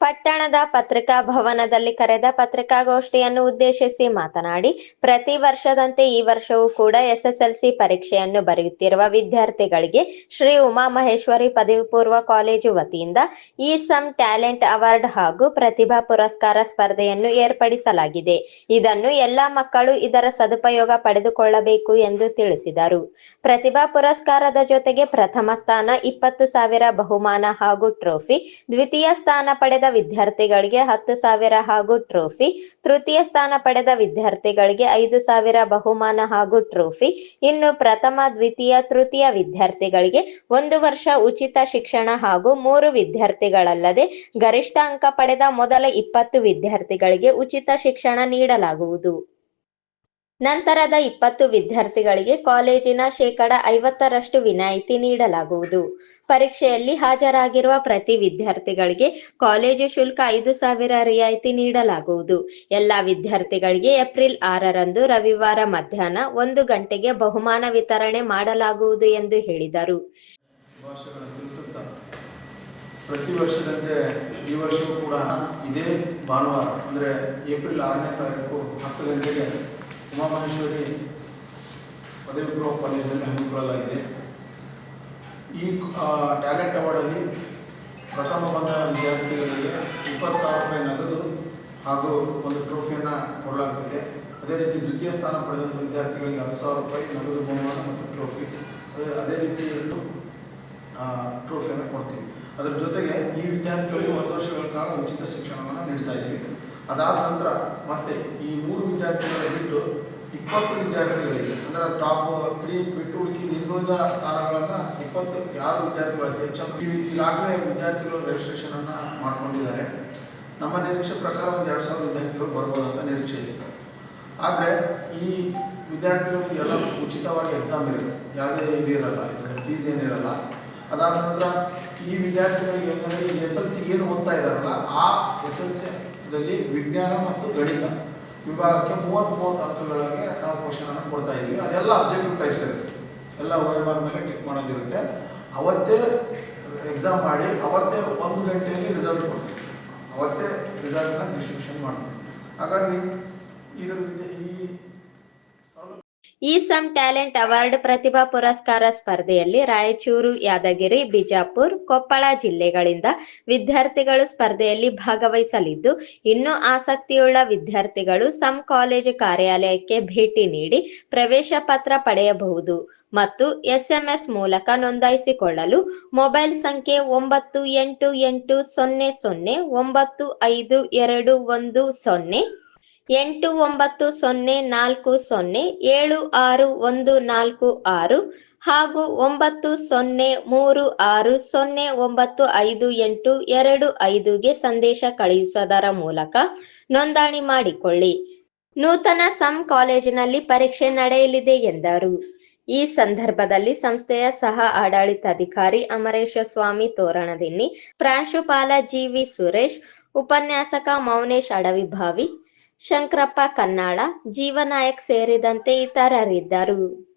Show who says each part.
Speaker 1: ಪಟ್ಟಣದ ಪತ್ರಿಕಾ ಭವನದಲ್ಲಿ ಕರೆದ ಪತ್ರಿಕಾಗೋಷ್ಠಿಯನ್ನು ಉದ್ದೇಶಿಸಿ ಮಾತನಾಡಿ, ಪ್ರತಿ ವರ್ಷದಂತೆ ಈ ವರ್ಷವೂ ಕೂಡ ಎಸ್ಎಸ್ಎಲ್ಸಿ ಪರೀಕ್ಷೆಯನ್ನು ಬರೆಯುತ್ತಿರುವ ವಿದ್ಯಾರ್ಥಿಗಳಿಗೆ ಶ್ರೀ ಉಮಾಮಹೇಶ್ವರಿ ಪದವಿ ಪೂರ್ವ ಕಾಲೇಜು ವತಿಯಿಂದ ಈ ಸಮ್ ಟ್ಯಾಲೆಂಟ್ ಅವಾರ್ಡ್ ಹಾಗೂ ಪ್ರತಿಭಾ ಪುರಸ್ಕಾರ ಸ್ಪರ್ಧೆಯನ್ನು ಏರ್ಪಡಿಸಲಾಗಿದೆ. ಇದನ್ನು ಎಲ್ಲಾ ಮಕ್ಕಳು ಇದರ ಸದುಪಯೋಗ ಪಡೆದುಕೊಳ್ಳಬೇಕು ಎಂದು ತಿಳಿಸಿದರು. ಪ್ರತಿಭಾ ಪುರಸ್ಕಾರದ ಜೊತೆಗೆ ಪ್ರಥಮ ಸ್ಥಾನ ಇಪ್ಪತ್ತು ಸಾವಿರ ಬಹುಮಾನ ಹಾಗೂ ಟ್ರೋಫಿ, ದ್ವಿತೀಯ ಸ್ಥಾನ ಪಡೆದ ವಿದ್ಯಾರ್ಥಿಗಳಿಗೆ ಹತ್ತು ಸಾವಿರ ಹಾಗೂ ಟ್ರೋಫಿ, ತೃತೀಯ ಸ್ಥಾನ ಪಡೆದ ವಿದ್ಯಾರ್ಥಿಗಳಿಗೆ ಐದು ಸಾವಿರ ಬಹುಮಾನ ಹಾಗೂ ಟ್ರೋಫಿ, ಇನ್ನು ಪ್ರಥಮ, ದ್ವಿತೀಯ, ತೃತೀಯ ವಿದ್ಯಾರ್ಥಿಗಳಿಗೆ ಒಂದು ವರ್ಷ ಉಚಿತ ಶಿಕ್ಷಣ ಹಾಗೂ ಮೂರು ವಿದ್ಯಾರ್ಥಿಗಳಲ್ಲದೆ ಗರಿಷ್ಠ ಅಂಕ ಪಡೆದ ಮೊದಲ ಇಪ್ಪತ್ತು ವಿದ್ಯಾರ್ಥಿಗಳಿಗೆ ಉಚಿತ ಶಿಕ್ಷಣ ನೀಡಲಾಗುವುದು. ನಂತರದ ಇಪ್ಪತ್ತು ವಿದ್ಯಾರ್ಥಿಗಳಿಗೆ ಕಾಲೇಜಿನ ಶೇಕಡ ಐವತ್ತರಷ್ಟು ವಿನಾಯಿತಿ ನೀಡಲಾಗುವುದು. ಪರೀಕ್ಷೆಯಲ್ಲಿ ಹಾಜರಾಗಿರುವ ಪ್ರತಿ ವಿದ್ಯಾರ್ಥಿಗಳಿಗೆ ಕಾಲೇಜು ಶುಲ್ಕ ಐದು ಸಾವಿರ ರಿಯಾಯಿತಿ ನೀಡಲಾಗುವುದು. ಎಲ್ಲ ವಿದ್ಯಾರ್ಥಿಗಳಿಗೆ ಏಪ್ರಿಲ್ ಆರರಂದು ರವಿವಾರ ಮಧ್ಯಾಹ್ನ ಒಂದು ಗಂಟೆಗೆ ಬಹುಮಾನ ವಿತರಣೆ ಮಾಡಲಾಗುವುದು ಎಂದು ಹೇಳಿದರು.
Speaker 2: ಪ್ರತಿ ವರ್ಷದಂತೆ ಈ ವರ್ಷವೂ ಕೂಡ ಇದೇ ಭಾನುವಾರ, ಅಂದರೆ ಏಪ್ರಿಲ್ ಆರನೇ ತಾರೀಕು ಹತ್ತು ಗಂಟೆಗೆ ಉಮಾಮಹೇಶ್ವರಿ ಪದವಿ ಪೂರ್ವ ಕಾಲೇಜಿನಲ್ಲಿ ಹಮ್ಮಿಕೊಳ್ಳಲಾಗಿದೆ. ಈ ಟ್ಯಾಲೆಂಟ್ ಅವಾರ್ಡಲ್ಲಿ ಪ್ರಥಮ ಬಂದ ವಿದ್ಯಾರ್ಥಿಗಳಿಗೆ ಇಪ್ಪತ್ತು ಸಾವಿರ ರೂಪಾಯಿ ನಗದು ಹಾಗೂ ಒಂದು ಟ್ರೋಫಿಯನ್ನು ಕೊಡಲಾಗ್ತದೆ. ಅದೇ ರೀತಿ ದ್ವಿತೀಯ ಸ್ಥಾನ ಪಡೆದಂಥ ವಿದ್ಯಾರ್ಥಿಗಳಿಗೆ ಹತ್ತು ಸಾವಿರ ರೂಪಾಯಿ ನಗದು ಬಹುಮಾನ ಮತ್ತು ಟ್ರೋಫಿ. ಅದೇ ಅದೇ ರೀತಿ ಟ್ರೋಫಿಯನ್ನು ಕೊಡ್ತೀವಿ. ಅದರ ಜೊತೆಗೆ ಈ ವಿದ್ಯಾರ್ಥಿಗಳಿಗೆ ಒಂದು ವರ್ಷಗಳ ಕಾಲ ಉಚಿತ ಶಿಕ್ಷಣವನ್ನು ನೀಡ್ತಾ ಇದ್ದೀವಿ. ಅದಾದ ನಂತರ ಮತ್ತೆ ಈ ಮೂರು ವಿದ್ಯಾರ್ಥಿಗಳ ಬಿಟ್ಟು ಇಪ್ಪತ್ತು ವಿದ್ಯಾರ್ಥಿಗಳಿಗೆ, ಅಂದರೆ ಟಾಪ್ ತ್ರೀ ಬಿಟ್ಟು ಉಳಿಕಿದ ಇನ್ನುಳಿದ ಸ್ಥಾನಗಳನ್ನು ಇಪ್ಪತ್ತು ಯಾರು ವಿದ್ಯಾರ್ಥಿಗಳು ಅತಿ ಹೆಚ್ಚು ಈ ಈಗಾಗಲೇ ವಿದ್ಯಾರ್ಥಿಗಳು ರಿಜಿಸ್ಟ್ರೇಷನನ್ನು ಮಾಡ್ಕೊಂಡಿದ್ದಾರೆ. ನಮ್ಮ ನಿರೀಕ್ಷೆ ಪ್ರಕಾರ ಒಂದು ಎರಡು ಸಾವಿರ ವಿದ್ಯಾರ್ಥಿಗಳು ಬರ್ಬೋದು ಅಂತ ನಿರೀಕ್ಷೆ ಇದೆ. ಆದರೆ ಈ ವಿದ್ಯಾರ್ಥಿಗಳಿಗೆ ಎಲ್ಲ ಉಚಿತವಾಗಿ ಎಕ್ಸಾಮ್ ಇರುತ್ತೆ. ಯಾವುದೇ ಇದಿರಲ್ಲ ಫೀಸ್ ಏನಿರಲ್ಲ ಅದಾದ ನಂತರ ಈ ವಿದ್ಯಾರ್ಥಿಗಳಿಗೆ ಈ ಎಸ್ ಎಲ್ ಸಿ ಏನು ಓದ್ತಾ ಇದ್ದಾರಲ್ಲ, ಆ ಎಸ್ ಎಲ್ ಸಿದಲ್ಲಿ ವಿಜ್ಞಾನ ಮತ್ತು ಗಣಿತ ವಿಭಾಗಕ್ಕೆ ಮೂವತ್ತು ಮೂವತ್ತು ಅಂಕಗಳಿಗೆ ನಾವು ಕ್ವಶನನ್ನು ಕೊಡ್ತಾ ಇದ್ದೀವಿ. ಅದೆಲ್ಲ ಅಬ್ಜೆಕ್ಟಿವ್ ಟೈಪ್ಸ್ ಇರುತ್ತೆ. ಎಲ್ಲ ಆರ್ ಮೇಲೆ ಟಿಕ್ ಮಾಡೋದಿರುತ್ತೆ. ಅವತ್ತೇ ಎಕ್ಸಾಮ್ ಮಾಡಿ, ಅವತ್ತೇ ಒಂದು ಗಂಟೆಯಲ್ಲಿ ರಿಸಲ್ಟ್ ಕೊಡ್ತೀವಿ. ಅವತ್ತೇ ರಿಸಲ್ಟ್ನ ಡಿಸ್ಟ್ರಿಬ್ಯೂಷನ್ ಮಾಡ್ತೀವಿ. ಹಾಗಾಗಿ ಇದರಿಂದ ಈ
Speaker 1: ಈ ಸಮ್ ಟ್ಯಾಲೆಂಟ್ ಅವಾರ್ಡ್ ಪ್ರತಿಭಾ ಪುರಸ್ಕಾರ ಸ್ಪರ್ಧೆಯಲ್ಲಿ ರಾಯಚೂರು, ಯಾದಗಿರಿ, ಬಿಜಾಪುರ್, ಕೊಪ್ಪಳ ಜಿಲ್ಲೆಗಳಿಂದ ವಿದ್ಯಾರ್ಥಿಗಳು ಸ್ಪರ್ಧೆಯಲ್ಲಿ ಭಾಗವಹಿಸಲಿದ್ದು, ಇನ್ನು ಆಸಕ್ತಿಯುಳ್ಳ ವಿದ್ಯಾರ್ಥಿಗಳು ಸಮ್ ಕಾಲೇಜು ಕಾರ್ಯಾಲಯಕ್ಕೆ ಭೇಟಿ ನೀಡಿ ಪ್ರವೇಶ ಪತ್ರ ಪಡೆಯಬಹುದು ಮತ್ತು ಎಸ್ಎಂಎಸ್ ಮೂಲಕ ನೋಂದಾಯಿಸಿಕೊಳ್ಳಲು ಮೊಬೈಲ್ ಸಂಖ್ಯೆ ಒಂಬತ್ತು ಎಂಟು ಎಂಟು ಸೊನ್ನೆ ಸೊನ್ನೆ ಒಂಬತ್ತು ಐದು ಎರಡು ಒಂದು ಸೊನ್ನೆ ಎಂಟು ಒಂಬತ್ತು ಸೊನ್ನೆ ನಾಲ್ಕು ಸೊನ್ನೆ ಏಳು ಆರು ಒಂದು ನಾಲ್ಕು ಆರು ಹಾಗೂ ಒಂಬತ್ತು ಸೊನ್ನೆ ಮೂರು ಆರು ಸೊನ್ನೆ ಒಂಬತ್ತು ಐದು ಎಂಟು ಎರಡು ಐದುಗೆ ಸಂದೇಶ ಕಳುಹಿಸುವುದರ ಮೂಲಕ ನೋಂದಣಿ ಮಾಡಿಕೊಳ್ಳಿ. ನೂತನ ಸಮ್ ಕಾಲೇಜಿನಲ್ಲಿ ಪರೀಕ್ಷೆ ನಡೆಯಲಿದೆ ಎಂದರು. ಈ ಸಂದರ್ಭದಲ್ಲಿ ಸಂಸ್ಥೆಯ ಸಹ ಆಡಳಿತಾಧಿಕಾರಿ ಅಮರೇಶ ಸ್ವಾಮಿ ತೋರಣದಿನ್ನಿ, ಪ್ರಾಂಶುಪಾಲ ಜಿವಿ ಸುರೇಶ್, ಉಪನ್ಯಾಸಕ ಮೌನೇಶ್ ಅಡವಿಭಾವಿ ಶಂಕರಪ್ಪ ಕನ್ನಾಳ ಜೀವನಾಯಕ್ ಸೇರಿದಂತೆ ಇತರರಿದ್ದರು.